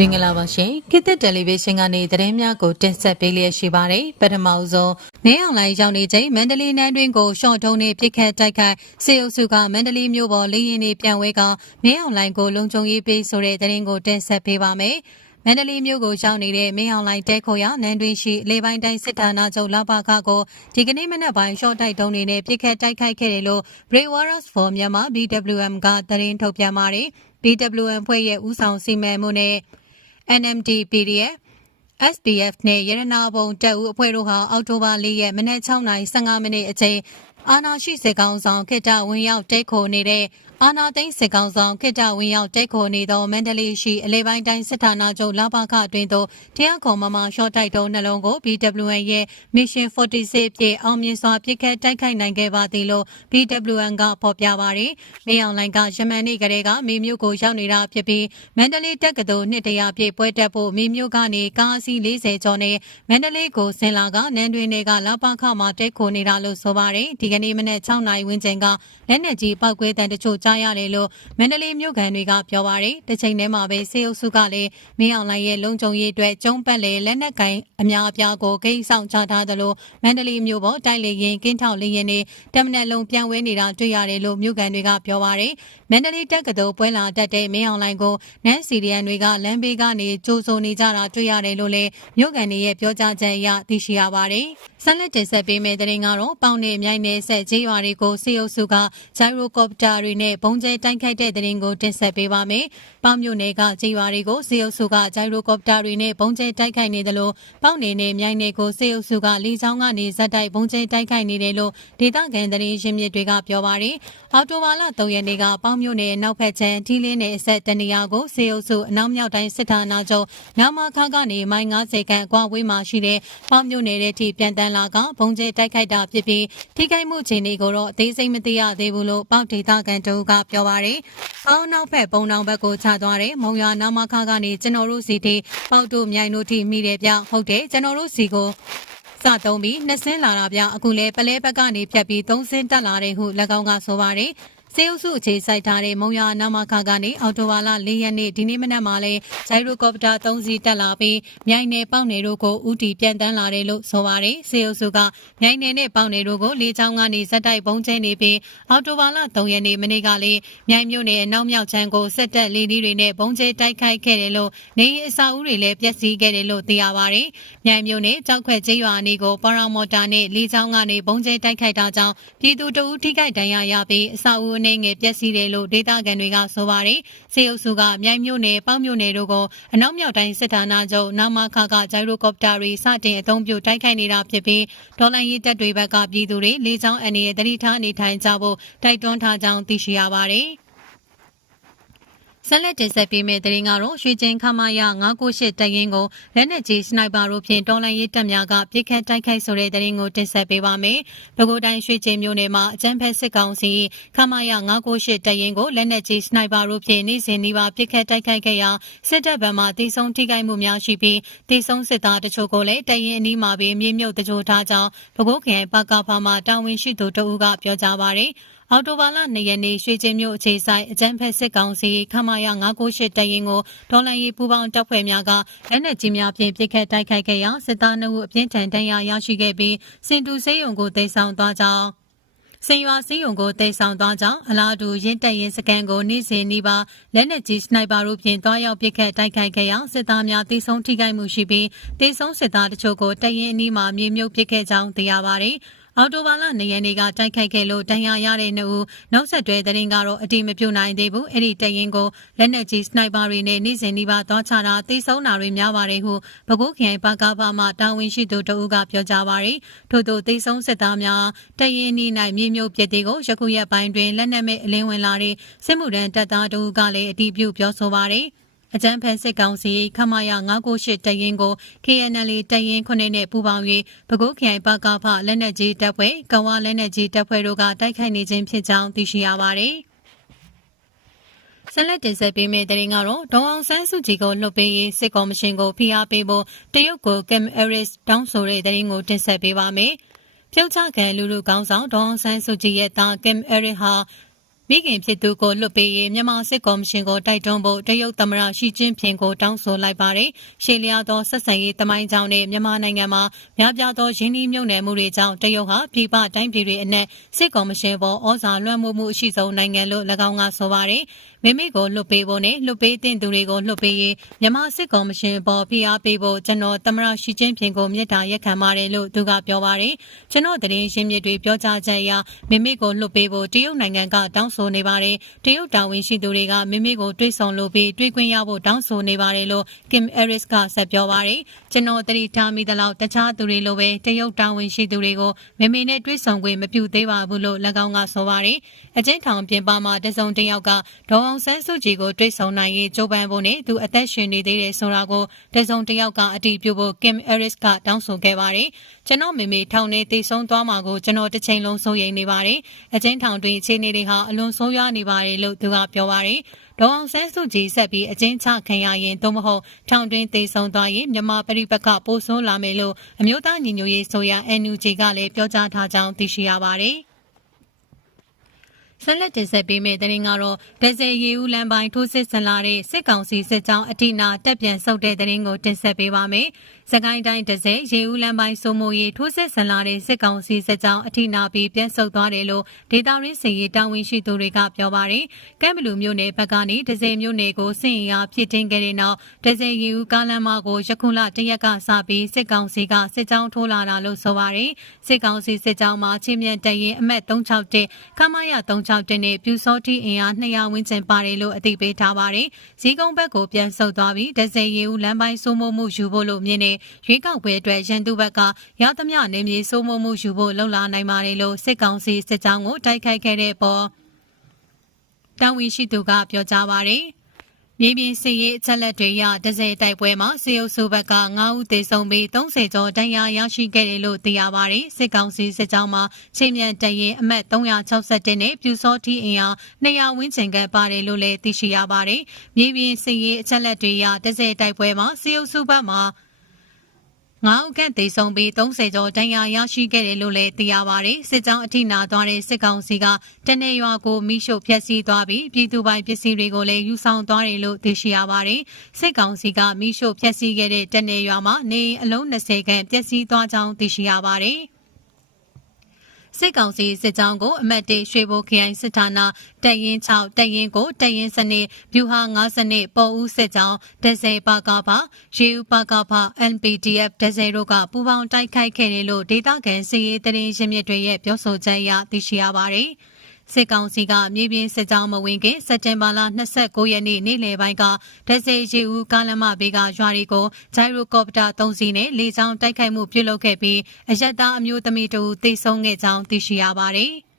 မင်္ဂလာပါရှင်ခေတ်သစ်တယ်လီဗီရှင်းကနေသတင်းများကိုတင်ဆက်ပေးလျက်ရှိပါတယ်ပထမအဆုံးနေအောင်လိုင်းရောက်နေချိန်မန္တလေးနန်းတွင်ကိုရှော့ထုံးနေပြစ်ခတ်တိုက်ခိုက်စေအုပ်စုကမန္တလေးမြို့ပေါ်လေရင်နေပြန်ဝဲကနေအောင်လိုင်းကိုလုံခြုံရေးပေးဆိုတဲ့သတင်းကိုတင်ဆက်ပေးပါမယ်မန္တလေးမြို့ကိုရောက်နေတဲ့မင်းအောင်လိုင်းတဲခိုရနန်းတွင်ရှိလေပိုင်းတိုင်းစစ်ဌာနချုပ်လောက်ပါခကိုဒီကနေ့မနက်ပိုင်းရှော့တိုက်တုံးနေနဲ့ပြစ်ခတ်တိုက်ခိုက်ခဲ့တယ်လို့ Brave Warriors for Myanmar BWM ကသတင်းထုတ်ပြန်ပါတယ် BWM ဖွဲ့ရဲ့ဦးဆောင်စီမံမှုနဲ့ NMD PDF SPF နဲ့ရတနာဘုံတပ်ဦးအဖွဲ့တို့ဟာအောက်တိုဘာ၄ရက်မနက်6:15မိနစ်အချိန်အာနာရှိစစ်ကောင်ဆောင်ခေတ္တဝင်ရောက်တိတ်ခိုနေတဲ့ အာနာသိန်းစစ်ကောင်ဆောင်ခေတ္တဝင်ရောက်တိတ်ခိုနေသောမန္တလေးရှိအလဲပိုင်းတိုင်းစစ်ဌာနချုပ်လာပါခအတွင်းသို့တရားခုံမမရှော့တိုက်တုံးနှလုံးကို BWN ရဲ့ Mission 46ပြည့်အောင်မြင်စွာပြစ်ခတ်တိုက်ခိုက်နိုင်ခဲ့ပါသည်လို့ BWN ကဖော်ပြပါတယ်။မေအောင်လိုင်ကယမန်နေ့ကလေးကမိမျိုးကိုရောက်နေတာဖြစ်ပြီးမန္တလေးတက္ကသိုလ်နှစ်တရာပြည့်ပွဲတက်ဖို့မိမျိုးကနေကားအစီး40ကျော်နဲ့မန္တလေးကိုဆင်လာကနန်းတွင်တွေကလာပါခမှာတိတ်ခိုနေတာလို့ဆိုပါတယ်။ဒီကနေ့မနက်6နာရီဝန်းကျင်ကလက်နက်ကြီးပောက်ကွဲတံတချို့ကြားရတယ်လို့မန္တလေးမြို့ကန်တွေကပြောပါတယ်။တစ်ချိန်တည်းမှာပဲစေအုပ်စုကလည်းမင်းအောင်လိုင်ရဲ့လုံခြုံရေးအတွက်ကျုံးပတ်လေလက်နက်ကင်အများအပြားကိုဂိမ်းဆောင်ချထားသလိုမန္တလေးမြို့ပေါ်တိုက်လေရင်ကင်းထောက်လေရင်တွေတမနက်လုံးပြန်ဝဲနေတာတွေ့ရတယ်လို့မြို့ကန်တွေကပြောပါတယ်။မန္တလေးတက္ကသိုလ်ပွဲလာတက်တဲ့မင်းအောင်လိုင်ကိုနန်းစီရီယန်တွေကလမ်းဘေးကနေကြိုးဆိုနေကြတာတွေ့ရတယ်လို့လည်းမြို့ကန်တွေရဲ့ပြောကြားချက်အရသိရှိရပါတယ်။ဆက်လက်တင်ဆက်ပေးမယ့်သတင်းကတော့ပေါင်နေမြိုင်နယ်ဆက်ကျေးရွာတွေကိုစေအုပ်စုကဂျိုင်ရိုကော်ပတာတွေနဲ့ဘုံကျဲတိုက်ခိုက်တဲ့သတင်းကိုတင်ဆက်ပေးပါမယ်။ပေါင်မြို့နယ်ကကျေးရွာတွေကိုစေအုပ်စုကဂျိုင်ရိုကော်ပတာတွေနဲ့ဘုံကျဲတိုက်ခိုက်နေတယ်လို့ပေါင်နေနဲ့မြိုင်နယ်ကိုစေအုပ်စုကလီချောင်းကနေဇက်တိုက်ဘုံကျဲတိုက်ခိုက်နေတယ်လို့ဒေသခံသတင်းရင်းမြစ်တွေကပြောပါတယ်။အော်တိုဘာလ3ရက်နေ့ကပေါင်မြို့နယ်နောက်ဖက်ချမ်းထီးလင်းနယ်အဆက်တနေရာကိုစေအုပ်စုအနောက်မြောက်တိုင်းစစ်ဌာနချုပ်ညမခါကနေမိုင်90ခန့်အကွာဝေးမှာရှိတဲ့ပေါင်မြို့နယ်ရဲ့ထိပြန်တန်းလာကဘုံကျဲတိုက်ခိုက်တာဖြစ်ပြီးထိခိုက်မှုအခြေအနေကိုတော့အသေးစိတ်မသိရသေးဘူးလို့ပေါက်ဒေသခံတို့ကပြောပါတယ်။ပေါင်နောက်ဖက်ပုံတောင်ဘက်ကိုချသွားတဲ့မုံရွာနာမခါကနေကျွန်တော်တို့စီထိပေါက်တို့မြိုင်တို့ထိမိတယ်ဗျဟုတ်တယ်ကျွန်တော်တို့စီကိုစသုံးပြီးနှစ်ဆင်းလာတာဗျအခုလဲပလဲဘက်ကနေဖြတ်ပြီးသုံးဆင်းတက်လာတဲ့ဟု၎င်းကဆိုပါတယ် စေအုပ်စုအခြေစိုက်ထားတဲ့မုံရနာမခါကနေအော်တိုဝါလာ၄ရက်နေ့ဒီနေ့မနက်မှာလဲဂျိုင်ရိုကော်ပတာ၃စီးတက်လာပြီးမြိုင်နယ်ပေါက်နယ်တို့ကိုဥတီပြန်တန်းလာတယ်လို့ဆိုပါတယ်စေအုပ်စုကမြိုင်နယ်နဲ့ပေါက်နယ်တို့ကိုလေးချောင်းကနေဇက်တိုက်ပုံကျဲနေပြီးအော်တိုဝါလာ၃ရက်နေ့မနေ့ကလည်းမြိုင်မြို့နယ်အနောက်မြောက်ချမ်းကိုစစ်တပ်လေဒီတွေနဲ့ပုံကျဲတိုက်ခိုက်ခဲ့တယ်လို့နေအစာဦးတွေလည်းပျက်စီးခဲ့တယ်လို့သိရပါတယ်မြိုင်မြို့နယ်ကြောက်ခွက်ကျေးရွာအနီးကိုပရာမော်တာနဲ့လေးချောင်းကနေပုံကျဲတိုက်ခိုက်တာကြောင့်ပြည်သူတအူးထိခိုက်ဒဏ်ရာရပြီးအစာဦးအနေငယ်ပျက်စီးတယ်လို့ဒေသခံတွေကဆိုပါတယ်။စေအုပ်စုကမြိုင်မြို့နယ်ပေါင်းမြို့နယ်တို့ကိုအနောက်မြောက်တိုင်းစစ်ဌာနချုပ်နာမခကဂျိုင်ရိုကော်ပတာတွေစတင်အသုံးပြုတိုက်ခိုက်နေတာဖြစ်ပြီးဒေါ်လာရေးတပ်တွေဘက်ကပြည်သူတွေလေးချောင်းအနေနဲ့တတိထားနေထိုင်ကြဖို့တိုက်တွန်းထားကြောင်းသိရှိရပါတယ်။ ဆက်လက်တင်ဆက်ပေးမယ့်သတင်းကတော့ရွှေကျင်းခမာယ998တရင်ကိုလက်နက်ကြီးစနိုက်ပါတို့ဖြင့်တော်လိုင်းရေးတပ်များကပြစ်ခတ်တိုက်ခိုက်ဆိုတဲ့သတင်းကိုတင်ဆက်ပေးပါမယ်။ပဲခူးတိုင်းရွှေကျင်းမြို့နယ်မှာအကြမ်းဖက်စစ်ကောင်စီခမာယ998တရင်ကိုလက်နက်ကြီးစနိုက်ပါတို့ဖြင့်နေ့စဉ်နေ့ပါပြစ်ခတ်တိုက်ခိုက်ခဲ့ရာစစ်တပ်ဘက်မှတိစုံထိခိုက်မှုများရှိပြီးတိစုံစစ်သားတချို့ကိုလည်းတရင်အနီးမှာပင်မြေမြုပ်တကြိုထားကြောင်းပဲခူးခရိုင်ပကဖာမှတာဝန်ရှိသူတဦးကပြောကြားပါရယ်။ အော်တိုဘာလ၂ရက်နေ့ရွှေကျင်းမြို့အခြေဆိုင်အကြမ်းဖက်စစ်ကောင်စီခမာယ998တရင်ကိုဒေါ်လာရီပူပေါင်းတပ်ဖွဲ့များကလက်နက်ကြီးများဖြင့်ပစ်ခတ်တိုက်ခိုက်ခဲ့ရာစစ်သားနှုတ်အပြင်းထန်ဒဏ်ရာရရှိခဲ့ပြီးစင်တူစေးရုံကိုတိတ်ဆောင်သွားကြောင်းစင်ရွာစည်းုံကိုတိတ်ဆောင်သွားကြောင်းအလားတူရင်းတက်ရင်စကန်ကိုနေ့စဉ်နေ့ပါလက်နက်ကြီးစနိုက်ပါတို့ဖြင့်တွားရောက်ပစ်ခတ်တိုက်ခိုက်ခဲ့ရာစစ်သားများတိစုံထိခိုက်မှုရှိပြီးတိစုံစစ်သားတချို့ကိုတရင်အနီးမှာမြေမြုပ်ပစ်ခဲ့ကြောင်းသိရပါတယ်။ အော်တိုဘာလ၂ရက်နေ့ကတိုက်ခိုက်ခဲ့လို့တန်ရာရတဲ့နှုတ်နောက်ဆက်တွဲသတင်းကတော့အတိမပြုတ်နိုင်သေးဘူးအဲ့ဒီတရင်ကိုလက်နက်ကြီးစနိုက်ပါတွေနဲ့နေ့စဉ်ဒီပါသွားချတာတိစုံတာတွေများပါတယ်ဟုပဲခူးခရိုင်ပါကားပါမှတာဝန်ရှိသူတဦးကပြောကြားပါရယ်ထို့သောတိစုံစစ်သားများတရင်နီ၌မြေမြုပ်ပြစ်တွေကိုယခုရက်ပိုင်းတွင်လက်နက်မဲ့အလင်းဝင်လာတဲ့စစ်မှုထမ်းတပ်သားတဦးကလည်းအတည်ပြုပြောဆိုပါရယ် အကြမ်းဖက်စစ်ကောင်စီခမာယ998တရင်ကို KNL တရင်ခုနှစ်နဲ့ပူးပေါင်း၍ပဲခူးခရိုင်ပကဖလက်နက်ကြီးတပ်ဖွဲ့ကဝါလက်နက်ကြီးတပ်ဖွဲ့တို့ကတိုက်ခိုက်နေခြင်းဖြစ်ကြောင်းသိရှိရပါတယ်။ဆက်လက်တင်ဆက်ပေးမယ့်သတင်းကတော့ဒေါအောင်ဆန်းစုကြည်ကိုလွှတ်ပေးရေးစစ်ကော်မရှင်ကိုဖိအားပေးဖို့တရုတ်ကိုကမ်အရစ်တောင်းဆိုတဲ့သတင်းကိုတင်ဆက်ပေးပါမယ်။ပြုတ်ချခံလူလူကောင်းဆောင်ဒေါအောင်ဆန်းစုကြည်ရဲ့သားကမ်အရစ်ဟာ မမိခင်ဖြစ်သူကိုလွတ်ပေးရေးမြန်မာစစ်ကော်မရှင်ကိုတိုက်တွန်းဖို့တရုတ်သမ္မတရှီကျင်းဖျင်ကိုတောင်းဆိုလိုက်ပါတယ်။ရှေ့လျားသောဆက်ဆံရေးတမိုင်းကြောင်းနဲ့မြန်မာနိုင်ငံမှာများပြားသောရင်းနှီးမြှုပ်နှံမှုတွေကြောင့်တရုတ်ဟာပြည်ပတိုင်းပြည်တွေအနက်စစ်ကော်မရှင်ပေါ်ဩဇာလွှမ်းမိုးမှုအရှိဆုံးနိုင်ငံလို့၎င်းကဆိုပါတယ်။ မိမိကိုလွတ်ပေးဖို့နဲ့လွတ်ပေးတဲ့သူတွေကိုလွတ်ပေးရေးမြန်မာစစ်ကော်မရှင်ပေါ်ဖိအားပေးဖို့ကျွန်တော်သမရရှိချင်းဖြင့်ကိုမြစ်တာရက်ခံပါတယ်လို့သူကပြောပါတယ်ကျွန်တော်တရင်ရှင်းမြစ်တွေပြောကြားချက်အရမိမိကိုလွတ်ပေးဖို့တရုတ်နိုင်ငံကတောင်းဆိုနေပါတယ်တရုတ်တာဝန်ရှိသူတွေကမိမိကိုတွေးဆောင်လို့ပြီးတွေးခွင့်ရဖို့တောင်းဆိုနေပါတယ်လို့ Kim Eris ကဆက်ပြောပါတယ်ကျွန်တော်တတိထားမိသလောက်တခြားသူတွေလိုပဲတရုတ်တာဝန်ရှိသူတွေကိုမိမိနဲ့တွေးဆောင်ခွင့်မပြုသေးပါဘူးလို့၎င်းကဆိုပါတယ်အကျဉ်းထောင်ပြင်ပမှာတစုံတစ်ယောက်ကဒေါအောင်ဆန်းစုကြည်ကိုတွေ့ဆုံနိုင်ရေးကြိုးပမ်းဖို့နဲ့သူအသက်ရှင်နေသေးတယ်ဆိုတာကိုတစုံတစ်ယောက်ကအတည်ပြုဖို့ Kim Eris ကတောင်းဆိုခဲ့ပါတယ်။ကျွန်တော်မိမိထောင်ထဲတည်ဆုံသွားမှာကိုကျွန်တော်တစ်ချိန်လုံးစိုးရိမ်နေပါတယ်။အချင်းထောင်တွင်အခြေအနေတွေဟာအလွန်ဆိုးရွားနေပါတယ်လို့သူကပြောပါတယ်။ဒေါအောင်ဆန်းစုကြည်ဆက်ပြီးအကျဉ်းချခံရရင်သို့မဟုတ်ထောင်တွင်သေဆုံးသွားရင်မြန်မာပြည်ပကပို့ဆိုးလာမယ်လို့အမျိုးသားညီညွတ်ရေးဆိုရ NUG ကလည်းပြောကြားထားကြောင်းသိရှိရပါတယ်။ ဆက်လက်တင်ဆက်ပေးမယ့်သတင်းကတော့ဒဇယ်ရီဦးလမ်းပိုင်းထိုးစစ်ဆင်လာတဲ့စစ်ကောင်စီစစ်ကြောင်းအထိနာတက်ပြန်ဆုတ်တဲ့သတင်းကိုတင်ဆက်ပေးပါမယ်။စကိုင်းတိုင်းဒဇယ်ရေဦးလမ်းပိုင်းစိုးမိုးရေးထိုးစစ်ဆင်လာတဲ့စစ်ကောင်စီစစ်ကြောင်းအထိနာပြီးပြန်ဆုတ်သွားတယ်လို့ဒေတာရင်းစီရေးတာဝန်ရှိသူတွေကပြောပါတယ်။ကမ်ဘလူမြို့နယ်ဘက်ကနေဒဇယ်မြို့နယ်ကိုစင်ရဖြစ်တင်ခဲ့တဲ့နောက်ဒဇယ်ရေဦးကားလမ်းမကိုယခုလတရက်ကစပြီးစစ်ကောင်စီကစစ်ကြောင်းထိုးလာတာလို့ဆိုပါတယ်။စစ်ကောင်စီစစ်ကြောင်းမှာချင်းမြန်တရင်အမတ်361ခမရ361နဲ့ပြူစောတိအင်အား200ဝန်းကျင်ပါတယ်လို့အသိပေးထားပါတယ်။ဈေးကုန်းဘက်ကိုပြန်ဆုတ်သွားပြီးဒဇယ်ရေဦးလမ်းပိုင်းစိုးမိုးမှုယူဖို့လို့မြင်နေရွေးကောက်ပွဲအတွက်ရန်သူဘက်ကရသမျှနေမြေစိုးမိုးမှုယူဖို့လှုံ့ဆော်နိုင်ပါတယ်လို့စစ်ကောင်စီစစ်ကြောင်းကိုတိုက်ခိုက်ခဲ့တဲ့ပေါ်တာဝန်ရှိသူကပြောကြားပါတယ် မြေပြင်စစ်ရေးအချက်လက်တွေရဒဇယ်တိုက်ပွဲမှာစေအုပ်စုဘက်က9ဦးသေဆုံးပြီး30ကျော်ဒဏ်ရာရရှိခဲ့တယ်လို့သိရပါတယ်။စစ်ကောင်စီစစ်ကြောင်းမှာချိန်မြန်တရင်အမှတ်361နဲ့ပြူစောထီအင်အား200ဝန်းကျင်ကပါတယ်လို့လည်းသိရှိရပါတယ်။မြေပြင်စစ်ရေးအချက်လက်တွေရဒဇယ်တိုက်ပွဲမှာစေအုပ်စုဘက်မှာ ငါးဦးခန့်သေဆုံးပြီး30ကျော်ဒဏ်ရာရရှိခဲ့တယ်လို့လည်းသိရပါတယ်။စစ်ကြောင်းအထိနာသွားတဲ့စစ်ကောင်စီကတနေရွာကိုမိရှို့ဖျက်ဆီးသွားပြီးပြည်သူပိုင်ပစ္စည်းတွေကိုလည်းယူဆောင်သွားတယ်လို့သိရှိရပါတယ်။စစ်ကောင်စီကမိရှို့ဖျက်ဆီးခဲ့တဲ့တနေရွာမှာနေအလုံး20ခန့်ပျက်စီးသွားကြောင်းသိရှိရပါတယ်။ စစ်ကောင်စီစစ်ကြောင်းကိုအမတ်တေရွှေဘိုခရိုင်စစ်ဌာနတပ်ရင်း6တပ်ရင်းကိုတပ်ရင်းစနစ်ဗျူဟာ9စနစ်ပေါ်ဦးစစ်ကြောင်းဒဇယ်ပါကပါရေဦးပါကပါ NPDF ဒဇယ်တို့ကပူးပေါင်းတိုက်ခိုက်ခဲ့တယ်လို့ဒေသခံစစ်ရေးတရင်ရင်းမြစ်တွေရဲ့ပြောဆိုချက်အရသိရှိရပါတယ်။ စစ်ကောင်စီကမြေပြင်စစ်ကြောင်းမဝင်ခင်စက်တင်ဘာလ29ရက်နေ့နေ့လယ်ပိုင်းကဒဇယ်ရီဦးကားလမ်းမဘေးကရွာတွေကိုဂျိုင်ရိုကော်ပတာ3စီးနဲ့လေကြောင်းတိုက်ခိုက်မှုပြုလုပ်ခဲ့ပြီးအရက်သားအမျိုးသမီးတို့သေဆုံးခဲ့ကြောင်းသိရှိရပါတယ်။